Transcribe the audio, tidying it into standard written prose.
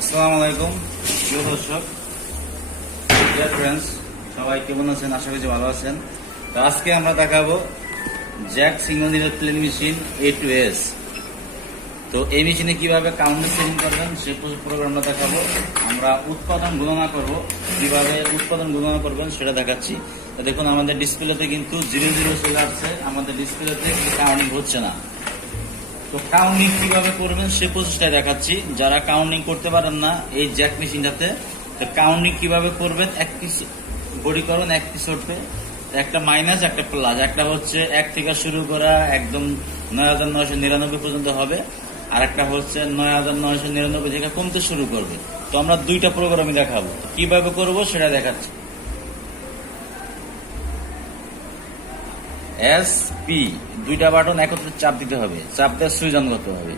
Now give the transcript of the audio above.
আসসালামু আলাইকুম প্রিয় দর্শক, ডিয়ার ফ্রেন্ডস, সবাই কেমন আছেন? আশা করি ভালো আছেন। তো আজকে আমরা দেখাবো Jack single needle plain machine A2S। তো এই মেশিনে কিভাবে কাউন্টার সেটিং করবেন সে প্রোগ্রামটা দেখাবো। আমরা উৎপাদন গণনা করব, কিভাবে উৎপাদন গণনা করবেন সেটা দেখাচ্ছি। তো দেখুন আমাদের ডিসপ্লেতে কিন্তু 00 চলে আসছে, আমাদের ডিসপ্লেতে কাউন্টিং হচ্ছে না। তো কাউন্টিং কিভাবে করবেন সে প্রসেসটাই দেখাচ্ছি। যারা কাউন্টিং করতে পারেন না এই জ্যাক মেশিনটাতে, কাউন্টিং কিভাবে করবেন একটি বডি করবেন, একটি শর্তে একটা মাইনাস একটা প্লাস, একটা হচ্ছে 1 থেকে শুরু করা একদম 9999 পর্যন্ত হবে, আর একটা হচ্ছে 9999 থেকে কমতে শুরু করবে। তো আমরা দুইটা প্রোগ্রামই দেখাবো, কিভাবে করব সেটা দেখাচ্ছি। SP দুইটা বাটন একত্রে চাপ দিতে হবে, চাপ দিয়ে সুইচ অন করতে হবে।